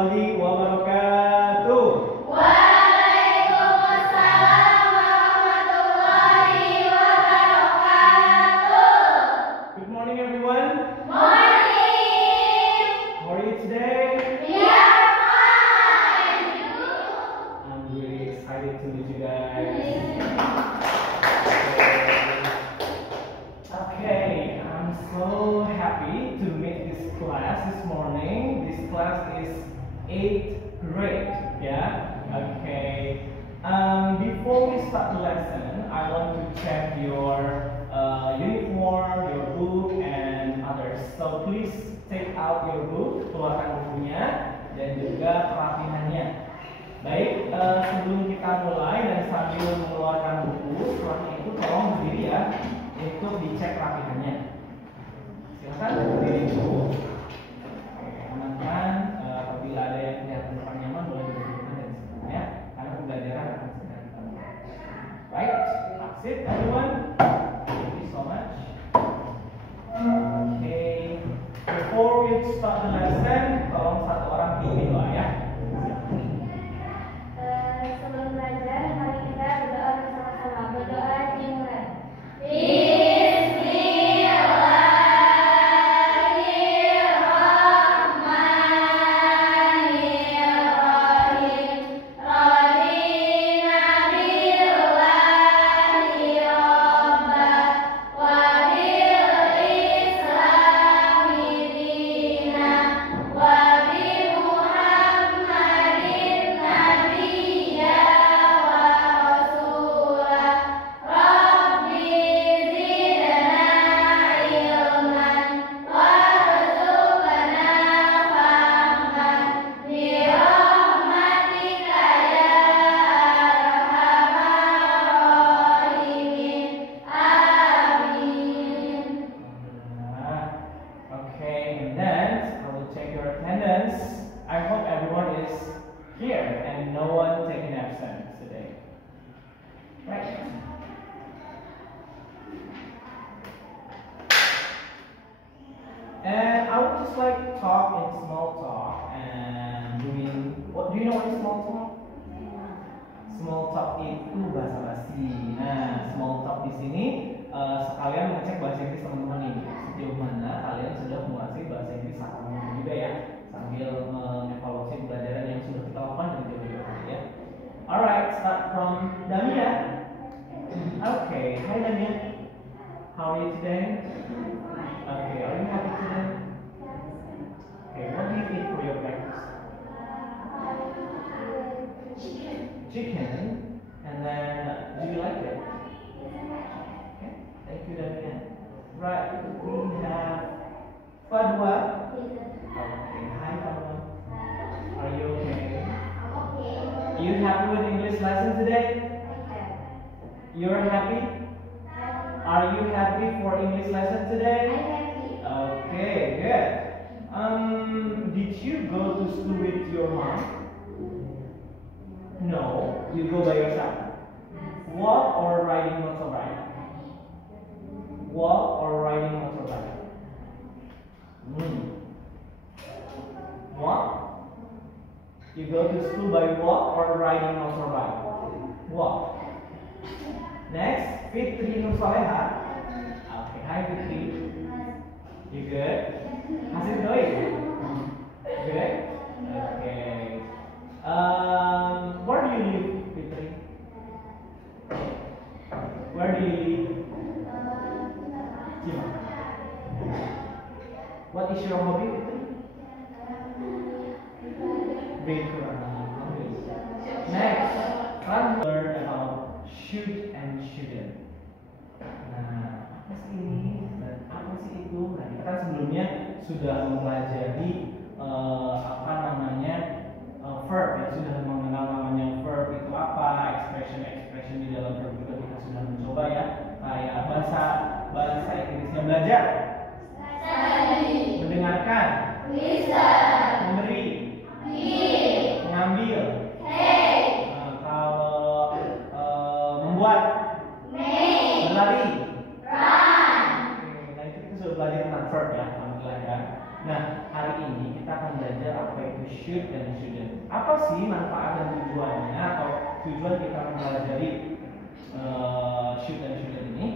warahmatullahi wabarakatuh. Waalaikumsalam warahmatullahi wabarakatuh. Good morning, everyone. Morning. How are you today? We are fine. I'm really excited to meet you guys. Okay, I'm so happy to meet this class this morning. This class is 8th grade, yeah? Okay. Before we start the lesson, I want to check your uniform, your book, and others. So please take out your book, keluarkan bukunya, dan juga pelatihannya. Baik, sebelum kita mulai dan sambil mengeluarkan buku, setelah itu tolong berdiri ya untuk dicek pelatihannya. Silakan berdiri dulu. Oke, amankan. Apabila ada yang kelihatan kurang nyaman, boleh duduk dari sini ya, karena pembelajaran akan segera kita mulai. Right, that's it, everyone. Thank you so much. Okay, before we start the lesson, tolong satu orang pimpin doa ya. Sebelum belajar, mari kita berdoa bersama-sama. Berdoa dimulai. I hope everyone is here and no one taking absence today. Right. And I would just like to talk in small talk and what do you know what is small talk? Small talk itu bahasa basi. Nah, small talk di sini sekalian ngecek bahasa Inggris teman-teman nih. Sejauh mana kalian sudah menguasai bahasa Inggris saat juga ya, sambil mengevaluasi pembelajaran yang sudah kita lakukan dari jauh-jauh hari ya. Alright, start from Damia. Okay, hi Damia. How are you today? Okay, are you happy today? Okay, what do you eat for your breakfast? Chicken. And then, do you like it? Okay, thank you Damia. Right, we have Fadwa. Okay, hi Fadwa. Are you okay? Are you happy with English lesson today? You're happy? Are you happy for English lesson today? Okay, good. Did you go to school with your mom? No, you go by yourself. Walk or riding motorbike? Walk or riding motorbike? Walk? You go to school by walk or riding motorbike? Walk. Next, Fitri Nursoleha. Okay, hi Fitri. You good? How's it going? Good? Okay. Where do you live, Fitri? Where do you live? What is your hobby, Fitri? Read Quran. Next, learn about should and shouldn't. Nah, apa sih ini dan apa sih itu? Nah, kita kan sebelumnya sudah mempelajari verb, ya, sudah mengenal namanya verb itu apa, expression di dalam verb juga kita sudah mencoba ya. Kayak bahasa Inggrisnya belajar, mendengarkan, memberi, mengambil, kalau membuat, berlari, nah itu kita sudah belajar tentang verb ya, alhamdulillah kan. Nah, hari ini kita akan belajar apa apa itu should dan shouldn't. Apa sih manfaat dan tujuannya atau tujuan kita mempelajari should dan shouldn't ini?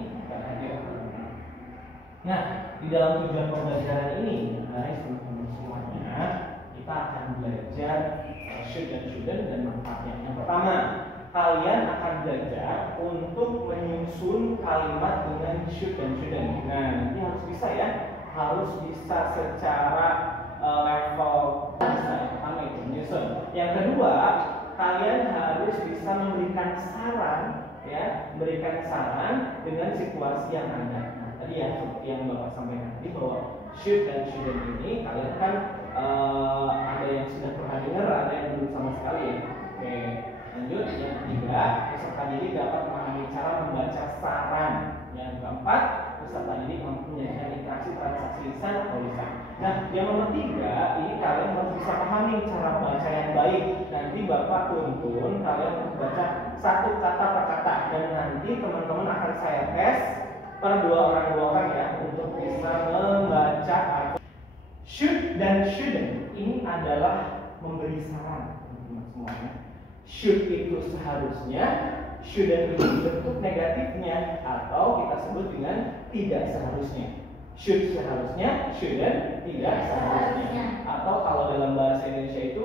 Nah, di dalam tujuan pembelajaran ini, guys, teman-teman semuanya, kita akan belajar should dan shouldn't dan manfaatnya. Yang pertama, kalian akan belajar untuk menyusun kalimat dengan should dan shouldn't. Nah, ini harus bisa ya, harus bisa secara level bisa. Yang pertama itu menyusun. Yang kedua, kalian harus bisa memberikan saran, ya, memberikan saran dengan situasi yang ada. Tadi ya seperti yang Bapak sampaikan tadi bahwa should dan shouldn't ini kalian kan ada yang sudah pernah dengar, ada yang belum sama sekali ya. Oke, lanjut. Yang ketiga, peserta didik dapat memahami cara membaca saran. Yang keempat, peserta didik mampu menyajikan interaksi transaksi lisan atau lisan. Nah, yang nomor tiga, ini kalian harus bisa pahami cara baca yang baik. Nanti Bapak tuntun kalian untuk baca satu kata per kata, dan nanti teman-teman akan saya tes per dua orang ya untuk bisa membaca. Should dan shouldn't ini adalah memberi saran, teman-teman semuanya. Should itu seharusnya, shouldn't itu bentuk negatifnya atau kita sebut dengan tidak seharusnya. Should seharusnya, shouldn't tidak seharusnya. Atau kalau dalam bahasa Indonesia itu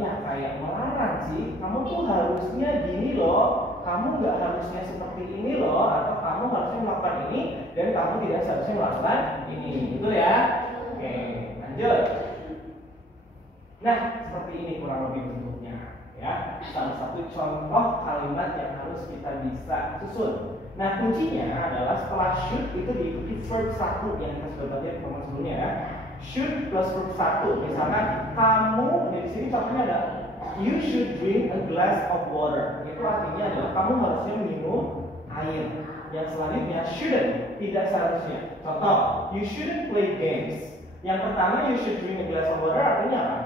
ya kayak melarang sih. Kamu tuh harusnya gini loh, kamu nggak harusnya seperti ini loh, atau kamu harusnya melakukan ini dan kamu tidak seharusnya melakukan ini, gitu ya. Oke, lanjut. Nah, seperti ini kurang lebih bentuknya, ya. Salah satu contoh kalimat yang harus kita bisa susun. Nah, kuncinya adalah setelah should itu diikuti verb 1 yang kita sudah baca di pertemuan sebelumnya ya. Should plus verb 1. Misalkan kamu, di sini contohnya ada you should drink a glass of water. Itu artinya adalah kamu harusnya minum air. Yang selanjutnya shouldn't, tidak seharusnya. Contoh, you shouldn't play games. Yang pertama you should drink a glass of water artinya apa?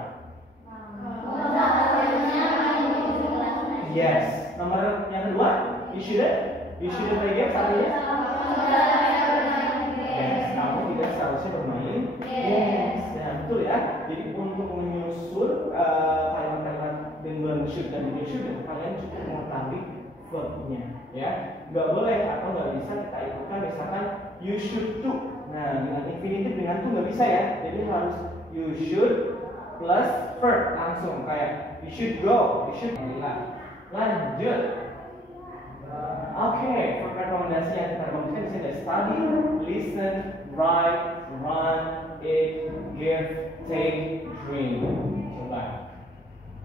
Yes. Nomor yang kedua, you shouldn't play games artinya? Yes, kamu tidak seharusnya bermain games. Nah, betul ya. Jadi untuk menyusun kalimat-kalimat dengan should dan dengan shouldn't, kalian cukup mengetahui verbnya, ya. Nggak boleh atau nggak bisa kita ikutkan misalkan you should to. Nah, dengan infinitif dengan to nggak bisa ya. Jadi harus you should plus verb langsung kayak you should go, you should. Lanjut. Oke, rekomendasi yang kita rekomendasikan di sini ada study, listen, write, run, eat, give, take, drink. Coba.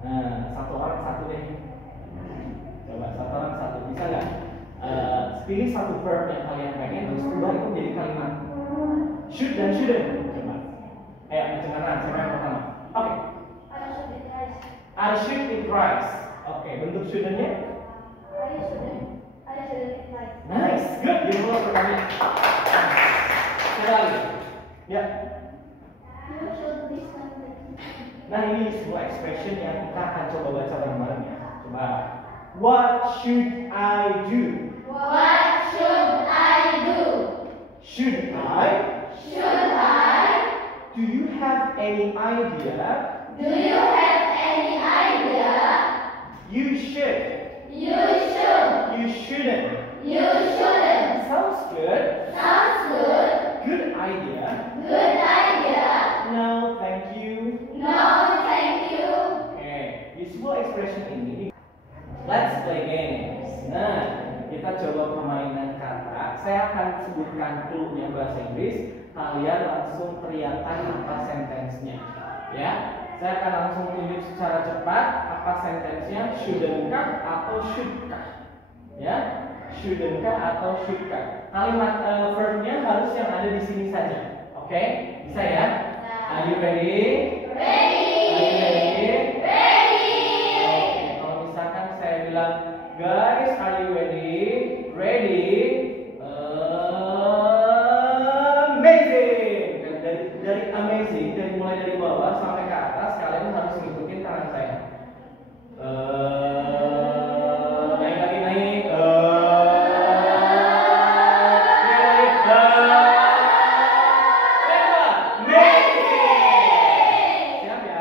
Nah, satu orang satu deh. Coba satu orang satu, bisa nggak? Pilih satu verb yang kalian pengen terus ubah itu menjadi kalimat. Should dan shouldn't. Coba. Ayo, kedengaran. Siapa yang pertama? Oke. I should eat rice. Oke, bentuk shouldn't-nya? Nice, good. Give me pertama. Coba lagi. Ya. Nah, ini sebuah expression yang kita akan coba baca bareng-bareng ya. Coba. What should I do? What should I do? Should I? Should I? Do you have any idea? Do you have any idea? You should. You should. You shouldn't. You shouldn't. Sounds good. Sounds good. Good idea. Good idea. No, thank you. No, thank you. Okay, useful expression ini. Let's play games. Nah, kita coba permainan kata. Saya akan sebutkan clue-nya bahasa Inggris. Kalian langsung teriakan apa sentence-nya. Ya, saya akan langsung tunjuk secara cepat apa sentence-nya. Shouldn't-kah atau should-kah? Ya, shouldn't-kah atau should-kah? Kalimat verb-nya harus yang ada di sini saja. Oke, bisa ya? Are you ready? Ready. Are you ready? Ready. Oke, kalau misalkan saya bilang, guys, are you ready? Ready? Amazing. Dari amazing, mulai dari bawah sampai ke atas, kalian harus ngikutin tangan saya. Naik lagi, naik. Siap ya?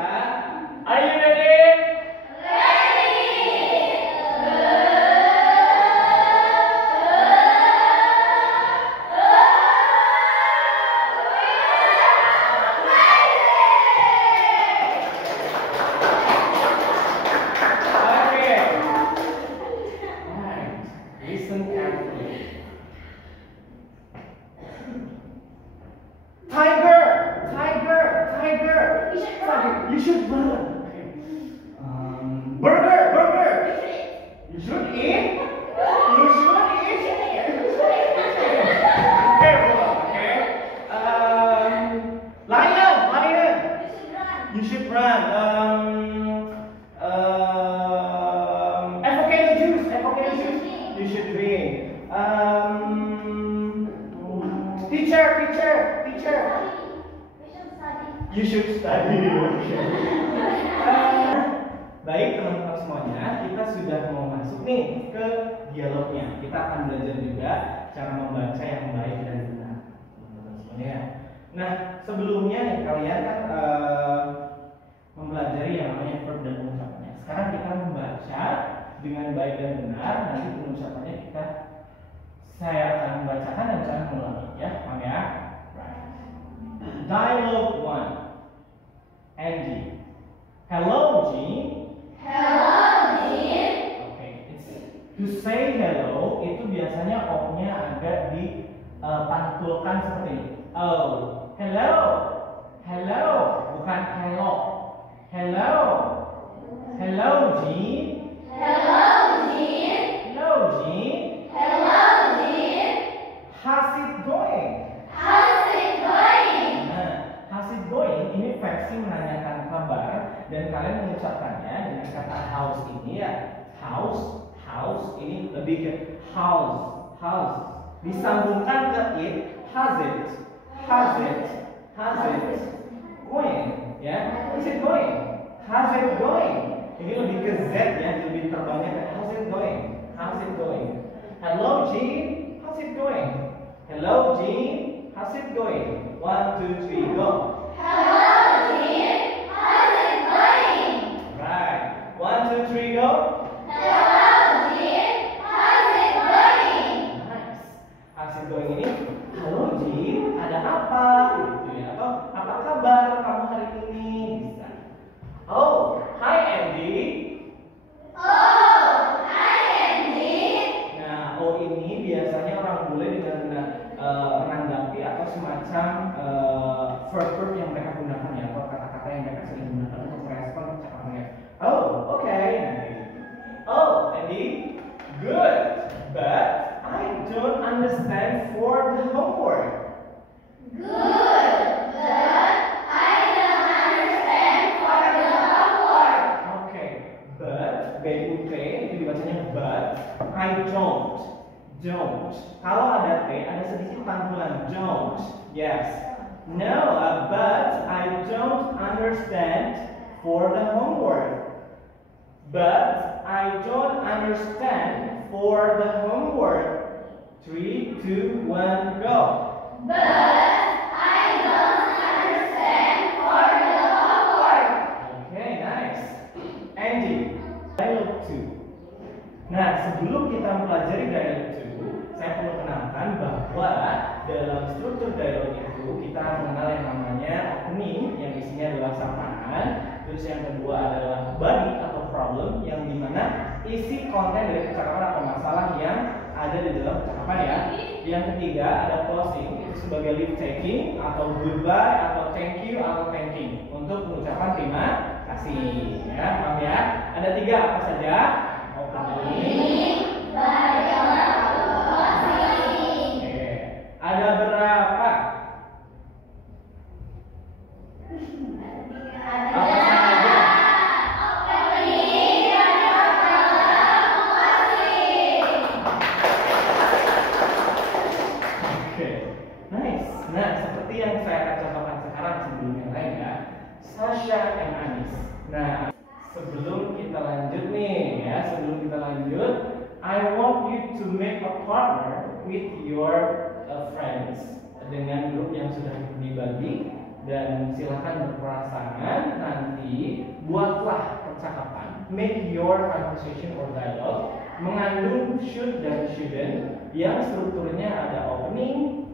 You should study. Baik teman-teman semuanya, kita sudah mau masuk nih ke dialognya. Kita akan belajar juga cara membaca yang baik dan benar, teman-teman semuanya. Nah, sebelumnya nih kalian kan mempelajari yang namanya verb dan pengucapannya. Sekarang kita membaca dengan baik dan benar. Nanti pengucapannya saya akan membacakan dan kalian mengulangi, ya, paham ya? Dialogue 1. Andy. Hello, Jean. Hello, Jean. Okay, to say hello itu biasanya O-nya agak dipantulkan seperti ini. Oh, hello, hello, bukan hello. Hello, hello, Jean. Hello, Jean. Hello, Jean. Hello, Jean. How's it going? How's it going? Nah, how's it going ini versi menanyakan kabar dan kalian mengucapkannya dengan kata house ini ya. House ini lebih ke house. Disambungkan ke it, how's it going, ya. How's it going? How's it going? Ini lebih ke Z ya, lebih terbangnya ke how's it going? How's it going? Hello, Jean. How's it going? Hello, Jean. How's it going? 1, 2, 3, go. Hello, Jean. How's it going? Right. 1, 2, 3, go. Hello, Jean. How's it going? Nice. How's it going ini? Halo, Jean. Ada apa? Gitu ya. Atau apa kabar kamu hari ini? Bisa. Oh, hi Andy. Oh, hi, Andy. Nah, oh ini biasanya orang bule dengan menanggapi atau semacam verb yang mereka gunakan ya, atau kata-kata yang mereka sering gunakan untuk merespon percakapannya. Oh, okay. Oh, Andy, good. But I don't understand for the homework. Good, but I don't understand for the homework. Okay, but B-U-T itu dibacanya but. I don't. Kalau ada T ada sedikit pantulan don't. Yes. No, but I don't understand for the homework. But I don't understand for the homework. 3, 2, 1, go. But I don't understand for the homework. Okay, nice. Andy, dialogue 2. Nah, sebelum kita mempelajari dialogue 2, saya perlu kenalkan bahwa dalam struktur dialog itu kita mengenal yang namanya opening yang isinya adalah sapaan. Terus yang kedua adalah body atau problem yang dimana isi konten dari percakapan atau masalah yang ada di dalam percakapan ya. Yang ketiga ada closing itu sebagai leave taking atau goodbye atau thank you atau thanking untuk mengucapkan terima kasih ya, paham ya? Ada 3 apa saja? Opening, closing. Oke. Ada berapa? Apa saja? Opening, closing. Oke, nice. Nah, seperti yang saya akan contohkan sekarang sebelum yang lain ya, Sasha and Anis. Nah, sebelum kita lanjut nih ya, I want you to make a partner with your friends dengan grup yang sudah dibagi dan silakan berpasangan. Nanti buatlah percakapan, make your conversation or dialogue mengandung should dan shouldn't yang strukturnya ada opening,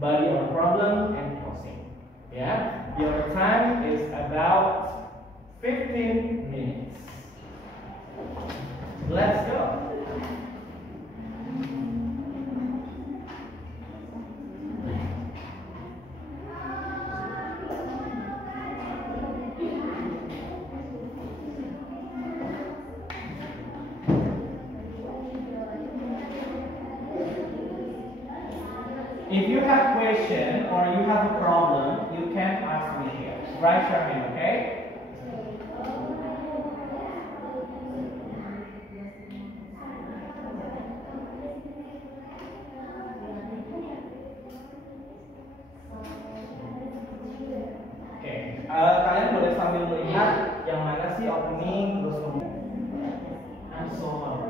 body or problem, and closing. Ya, your time is about 15 minutes. Let's go. If you have question or you have a problem, you can ask me here. Raise your hand, okay? Okay. Ingat yang mana sih opening terus I'm sorry.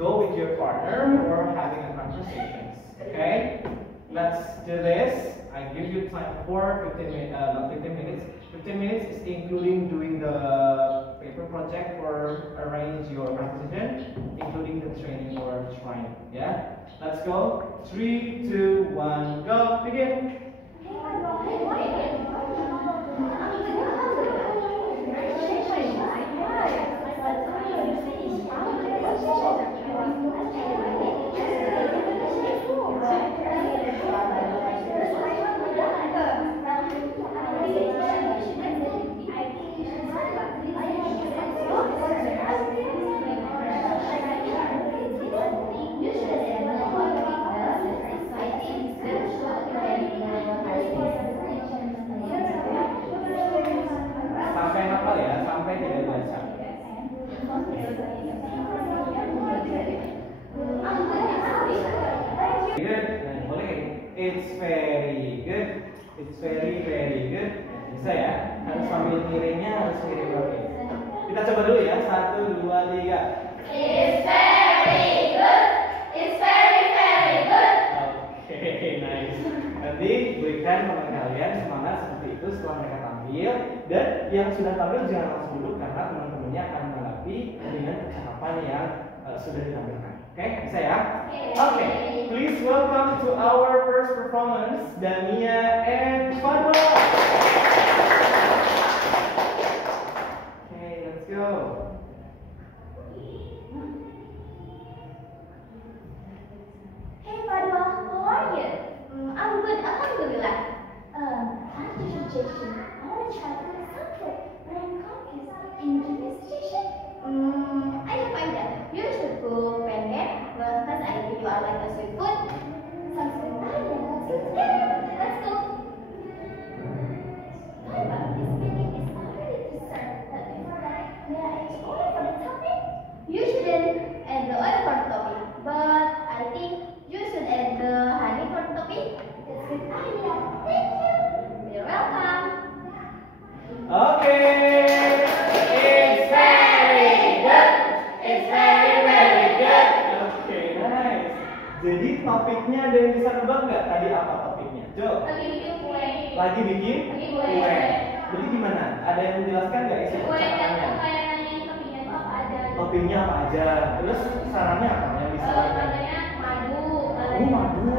Go with your partner or having a conversation. Okay, let's do this. I give you time for 15 minutes. 15 minutes is including doing the paper project or arrange your presentation, including the training or trying. Yeah, let's go. 3, 2, 1, go. Begin. Sampai hafal ya, sampai tidak baca. Good. Nah, boleh. It's very good. It's very good. Bisa ya? Harus sambil miringnya harus miring lagi. Kita coba dulu ya. 1, 2, 3. It's very good. It's very good. Oke, nice. Nanti berikan teman kalian semangat seperti itu setelah mereka tampil, dan yang sudah tampil jangan langsung duduk karena teman-temannya akan menanggapi dengan percakapan yang sudah ditampilkan. Oke, bisa ya? Oke, please welcome to our first performance, Dania and Fadwa. Okay, let's go. Hey Fadwa, how are you? I'm good, alhamdulillah. After suggestion, I want to try to do something, but I'm confused. Can you give me a suggestion? Ayo Faida, you should go pendek, because I think you are like a sweet food. Sounds good. Let's go. Faida, this meeting is already to start, but before that, may I ask oil for the topic? You shouldn't add the oil for the topic, but I think you should add the honey for the topic. That's a good idea. Thank you. You're welcome. Okay, it's very good. It's very good. Okay, nice. Jadi topiknya ada yang bisa nebak nggak? Tadi apa topiknya? Jo. Lagi bikin kue. Lagi bikin Lagi kue. kue. Jadi gimana? Ada yang menjelaskan nggak isi Kue kan percakapannya? kayak nanyain toppingnya itu apa aja. Toppingnya apa aja? Terus sarannya apa yang bisa? Katanya madu. Oh, madu.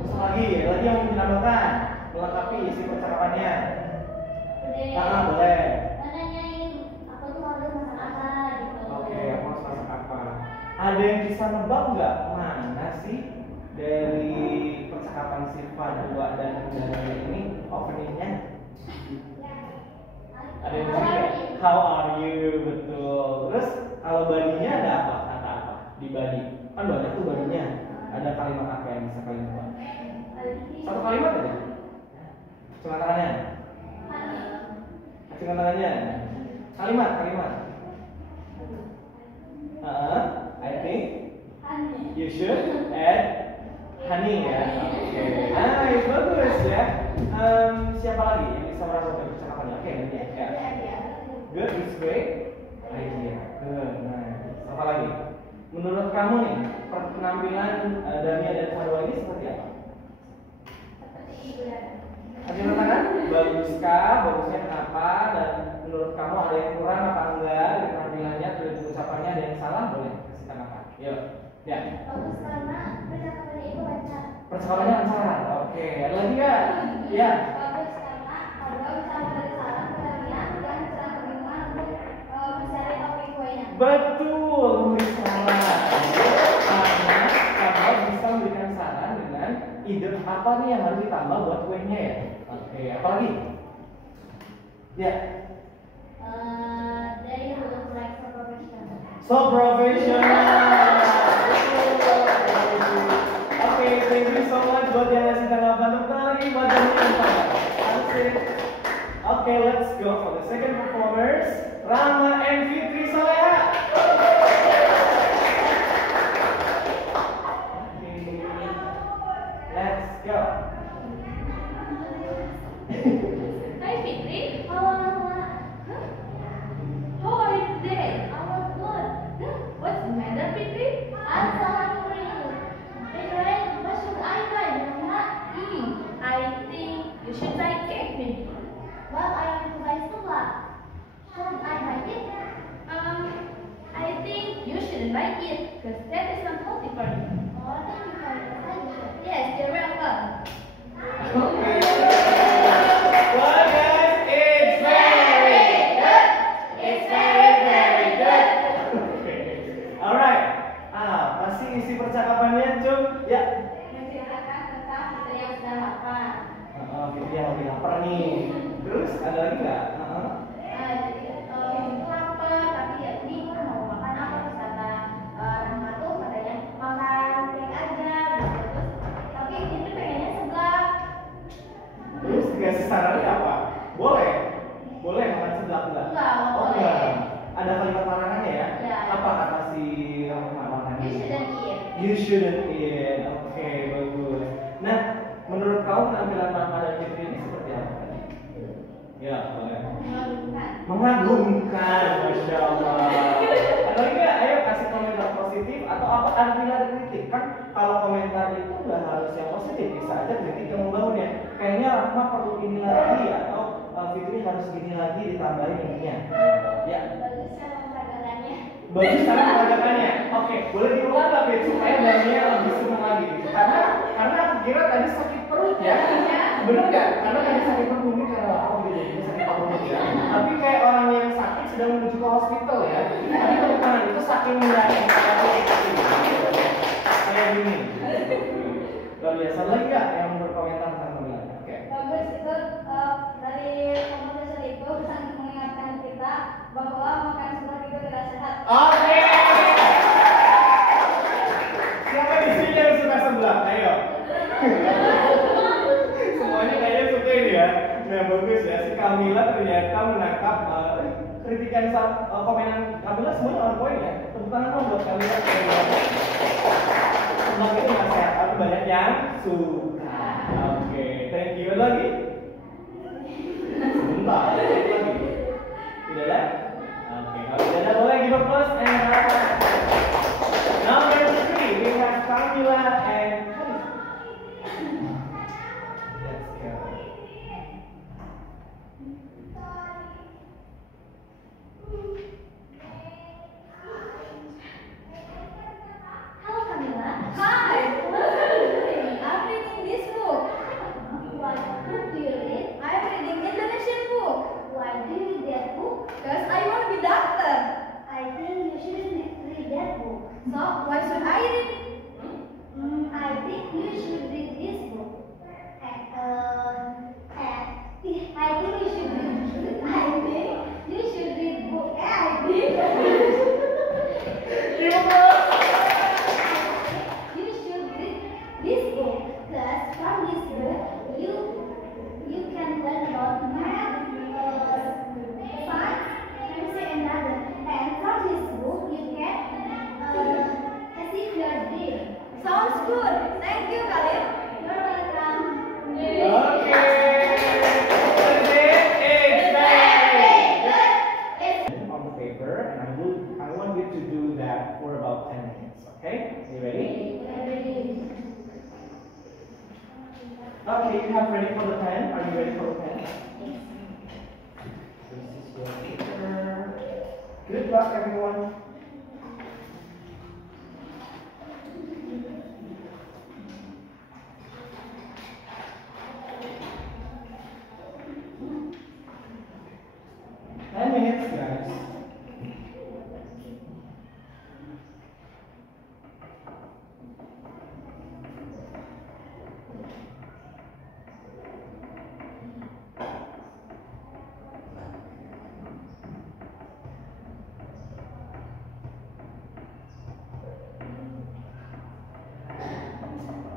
Terus lagi yang menambahkan, melengkapi isi percakapannya. Boleh. Nanyain aku tuh harus masak apa gitu. Oke, aku harus masak apa? Ada yang bisa nebak nggak mana sih dari percakapan si Fadwa dan Dania ini openingnya? Ada yang bisa nggak? How are you? Betul. Terus kalau badinya ada apa? Kata apa di badi? Kan banyak tuh badinya. Ada kalimat apa yang bisa kalian nebak? Satu kalimat aja. Cuma tangannya. Cuma tangannya. Kalimat. I think you should add honey ya. Oke. Nice, bagus ya. Siapa lagi yang bisa merasakan percakapannya? Oke, ya. Good, it's great. Idea. Good, nice. Apa lagi? Menurut kamu nih, penampilan Dania dan Fadwa ini seperti apa? Ada yang tangan? Baguskah? Bagusnya kenapa? Dan menurut kamu ada yang kurang apa enggak dari penampilannya, dari ucapannya, ada yang salah? Boleh kasih tanggapan. Yuk, ya. Bagus karena percakapannya itu lancar. Percakapannya lancar. Oke, ada lagi nggak? Ya. Bagus karena Fadwa bisa memberi saran ke Dania dan cara bagaimana untuk mencari topik kuenya. Betul, memberi saran. Karena Fadwa bisa memberikan saran dengan ide apa nih yang harus ditambah buat kuenya ya. Oke, apa lagi? Ya. They look like so professional. So professional. Oke, thank you so much buat yang ngasih tanggapan. Tepuk tangan lagi buat Dania dan Fadwa. Asik. Oke. Okay, let's go for the second performers, Rama and Fitri Soleha. Okay, let's go. Hi Fitri. Hello. How are you today? I'm good. What's the matter, Fitri? I'm so hungry. Fitri, what should I buy, Mama? I think you should buy cake, maybe. Well, I want to buy salad. Should I buy it? I think you shouldn't buy it because that is not healthy for you. Oh, thank you for your suggestion. Yes, you're welcome. Okay. Well, guys, it's very good. It's very, very good. Okay. Alright. Masih isi percakapannya, Cung? Ya. Menceritakan tentang Fitri yang sedang lapar. Fitri yang lagi lapar nih. Terus ada lagi nggak? Itu lapar, tapi ya bingung mau makan apa. Terus kata Rahma tuh katanya makan cake aja gitu. Terus tapi Fitri pengennya seblak. Terus dikasih sarannya apa? Boleh? Boleh makan seblak enggak? Enggak, nggak Oh, boleh. enggak. Ada kalimat larangannya ya? Ya. Apa kata si Rahma larangannya? You shouldn't eat. You shouldn't eat. Oke, bagus. Nah, menurut kau penampilan Rahma dan Fitri ini seperti apa tadi? Ya, boleh. Mengagumkan. Mengagumkan, Masya Allah. Ada lagi nggak? Ayo kasih komentar positif atau apa? Ada kritik kan? Kalau komentar itu nggak harus yang positif, bisa aja kritik yang membangun ya. Kayaknya Rahma perlu ini lagi atau Fitri harus gini lagi ditambahin ininya. Ya. Bagus cara peragakannya. Bagus cara peragakannya. Oke, boleh diulang nggak Fit supaya Dania lebih senang lagi? Karena aku kira tadi sakit perut ya. Bener nggak? Karena tadi sakit perut mungkin karena lapar gitu jadi sakit perut ya. Tapi kayak orang yang sakit sedang menuju ke hospital ya. Tapi teman itu saking menyakitkan kayak gini. Luar biasa. Lagi nggak yang berkomentar tentang pemilihan? Oke. Bagus itu dari kompetisi itu sangat mengingatkan kita bahwa makan seblak itu tidak sehat. Oke. Siapa di sini yang suka seblak? Ayo. Semuanya kayaknya suka ini ya. Nah bagus ya. Si Kamila ternyata menangkap kritikan komenan Kamila semuanya on point ya. Tepuk tangan dong buat Kamila. Seblak itu nggak sehat, tapi banyak yang suka. Oke, thank you. Ada lagi? Sebentar. Lagi. Tidak ada? Oke, kalau tidak ada boleh give applause and number 3 we have Kamila and let's go. Hello Camilla. Hi. What are you doing? I'm reading this book. What book do you read? I'm reading Indonesian book. Why do you read that book? Because I want to be doctor. I think you shouldn't read that book. So why should I read? I think you should read this book. I think you should read. I think you should read book. I think. You should read this book because from this book you can learn about math, science, chemistry, and other. And from this book you can achieve your dream. Sounds good. Thank you, Khalid. You're welcome. Okay. On the paper, and I want you to do that for about 10 minutes. Okay? You ready? Okay, you have ready for the pen? Are you ready for the pen? This is your paper. Good luck, everyone. Minutes, guys.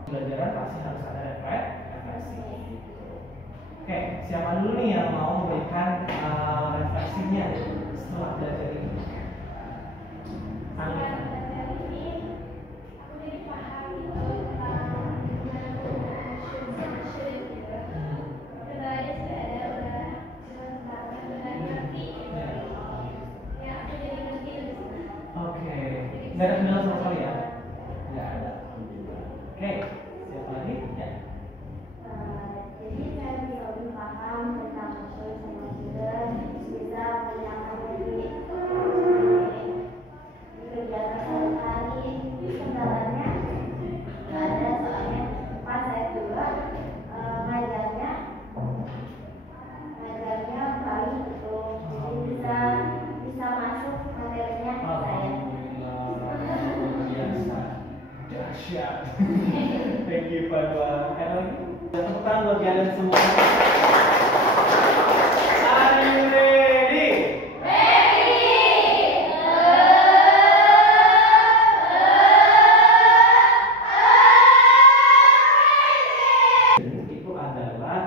Pelajaran pasti harus ada refleksi. Oke, siapa dulu nih yang mau memberikan refleksinya setelah belajar ini? Oke, nggak ada kendala sama sekali ya? Nggak ada. Oke, siapa lagi? Ya. Jadi saya bisa lebih paham tentang social sama student, bisa menyenangkan diri kegiatan sehari-hari. Kendalanya nggak ada, soalnya pas saya juga ngajarnya baik gitu, jadi bisa masuk materinya ke saya. Biasa, dahsyat. Thank you Fadwa. Ada lagi? Tepuk tangan buat kalian semua. Are you ready? Itu adalah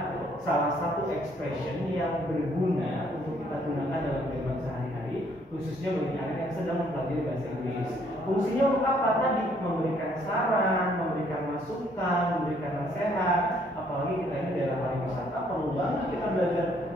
salah satu expression yang berguna untuk kita gunakan dalam kehidupan sehari-hari, khususnya bagi kalian yang sedang mempelajari bahasa Inggris. Fungsinya untuk apa? Tadi memberikan saran, memberikan masukan, memberikan nasihat. Apalagi kita ini daerah pariwisata, perlu banget kita belajar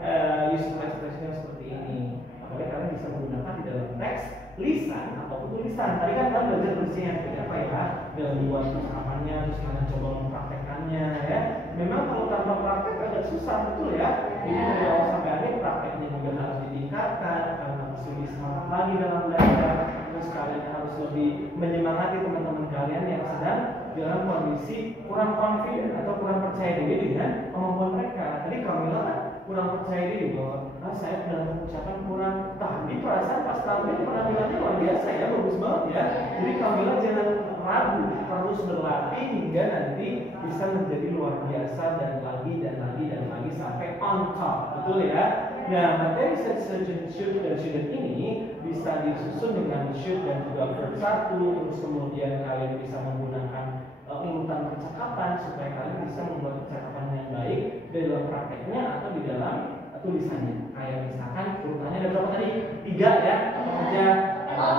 useful expression seperti ini. Apalagi kalian bisa menggunakan di dalam teks, lisan ataupun tulisan. Tadi kan kalian belajar tulisnya apa ya? Dalam membuat percakapannya, terus kalian coba mempraktekannya ya. Memang kalau tanpa praktek agak susah, betul ya. Jadi dari awal sampai akhir prakteknya juga harus ditingkatkan, kalian harus lebih semangat lagi dalam belajar. Terus kalian harus lebih menyemangati teman-teman kalian yang sedang dalam kondisi kurang confident atau kurang percaya diri dengan kemampuan mereka. Tadi Kamila kan kurang percaya diri bahwa saya dalam ucapan kurang. Tapi perasaan pas tampil penampilannya luar biasa ya, bagus banget ya. Jadi Kamila jangan ragu, terus berlatih hingga nanti bisa menjadi luar biasa dan lagi sampai on top, betul ya? Nah, materi should dan shouldn't ini bisa disusun dengan should dan juga verb 1, terus kemudian kalian bisa menggunakan urutan percakapan supaya kalian bisa membuat percakapan yang baik dalam prakteknya atau di dalam tulisannya. Kayak misalkan urutannya ada berapa tadi? 3 ya? Apa saja? Ada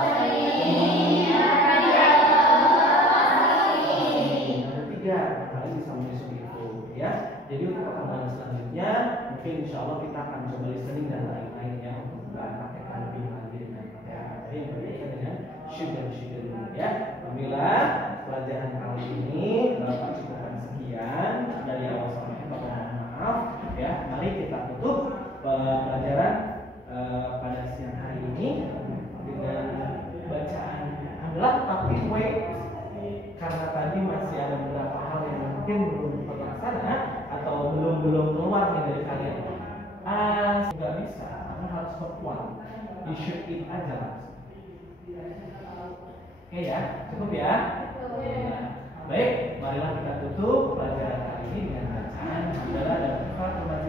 3. Kalian bisa menyusun itu ya. Jadi untuk pertemuan selanjutnya mungkin insya Allah kita akan coba listening dan lain-lain ya untuk praktekkan lebih lanjut dengan materi yang berbeda dengan should dan shouldn't ya. Alhamdulillah pelajaran kali ini Bapak cukupkan sekian dari awal sampai akhir. Bapak mohon maaf ya. Mari kita tutup pelajaran pada siang hari ini dengan bacaan Alhamdulillah, tapi wait, karena tadi masih ada beberapa hal yang mungkin belum terlaksana atau belum keluar nih dari kalian. Nggak bisa, kamu harus perkuat. You should eat aja lah. Oke ya, cukup ya. Baik, marilah kita tutup pelajaran kali ini dengan bacaan Alhamdulillah dan Fatimah.